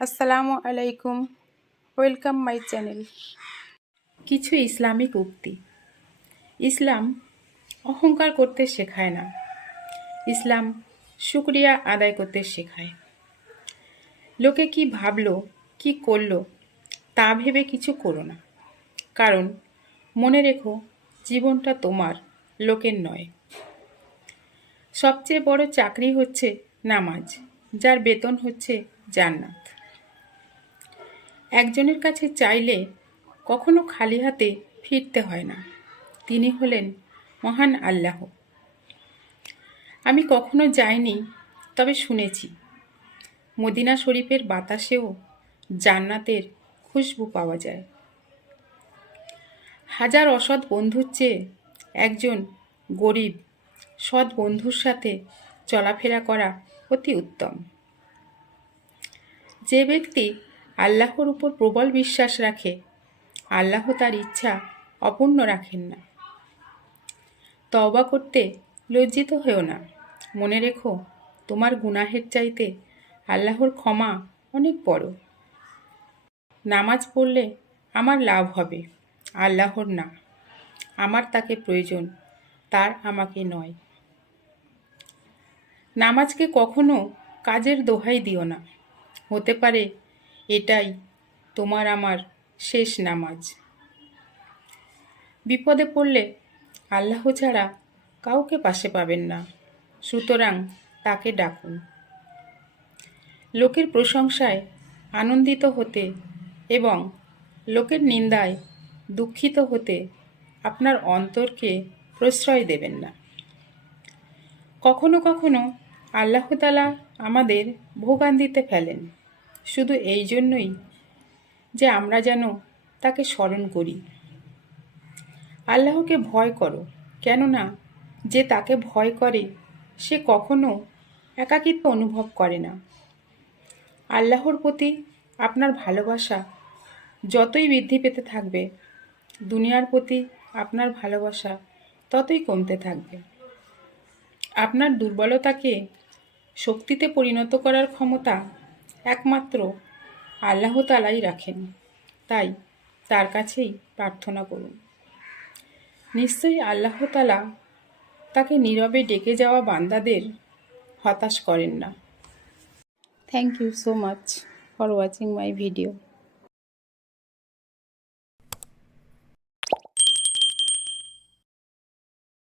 আসসালামু আলাইকুম। Welcome my channel কিছু ইসলামিক উক্তি। ইসলাম অহংকার করতে শেখায় না। ইসলাম শুক্রিয়া আদায় করতে শেখায়। লোকে কি ভাবলো, কি করল, তা ভেবে কিছু করো না। কারণ মনে রেখো, জীবনটা তোমার, লোকের নয়। সবচেয়ে বড় চাকরি হচ্ছে নামাজ, যার বেতন হচ্ছে জান্নাত। একজনের কাছে চাইলে কখনো খালি হাতে ফিরতে হয় না। তিনি হলেন মহান আল্লাহ। আমি কখনো যাইনি, তবে শুনেছি। মদিনা শরীফের বাতাসেও জান্নাতের খুশবু পাওয়া যায়। হাজার অসৎ বন্ধুর চেয়ে একজন গরিব, সৎ বন্ধুর সাথে চলাফেরা করা অতি উত্তম। যে ব্যক্তি আল্লাহর উপর প্রবল বিশ্বাস রাখে। আল্লাহ তার ইচ্ছা অপূর্ণ রাখেন না। তওবা করতে লজ্জিত হয়েও না। মনে রেখো, তোমার গুনাহের চাইতে আল্লাহর ক্ষমা অনেক বড়। নামাজ পড়লে আমার লাভ হবে, আল্লাহর না। আমার তাকে প্রয়োজন, তার আমাকে নয়। নামাজকে কখনো কাজের দোহাই দিও না। হতে পারে এটাই তোমার আমার শেষ নামাজ। বিপদে পড়লে আল্লাহ ছাড়া কাউকে পাশে পাবেন না, সুতরাং তাকে ডাকুন। লোকের প্রশংসায় আনন্দিত হতে এবং লোকের নিন্দায় দুঃখিত হতে আপনার অন্তরকে প্রশ্রয় দেবেন না। কখনো কখনো আল্লাহ তালা আমাদের ভোগান্তিতে ফেলেন। শুধু এই জন্যই যে আমরা যেন তাকে স্মরণ করি। আল্লাহকে ভয় করো, কেননা যে তাকে ভয় করে, সে কখনো একাকিত্ব অনুভব করে না। আল্লাহর প্রতি আপনার ভালোবাসা যতই বৃদ্ধি পেতে থাকবে, দুনিয়ার প্রতি আপনার ভালোবাসা ততই কমতে থাকবে। আপনার দুর্বলতাকে শক্তিতে পরিণত করার ক্ষমতা একমাত্র আল্লাহ তালাই রাখেন। তাই তার কাছেই প্রার্থনা করুন। নিশ্চয়ই আল্লাহ তালা তাকে নীরবে ডেকে যাওয়া বান্দাদের হতাশ করেন না। Thank you so much for watching my video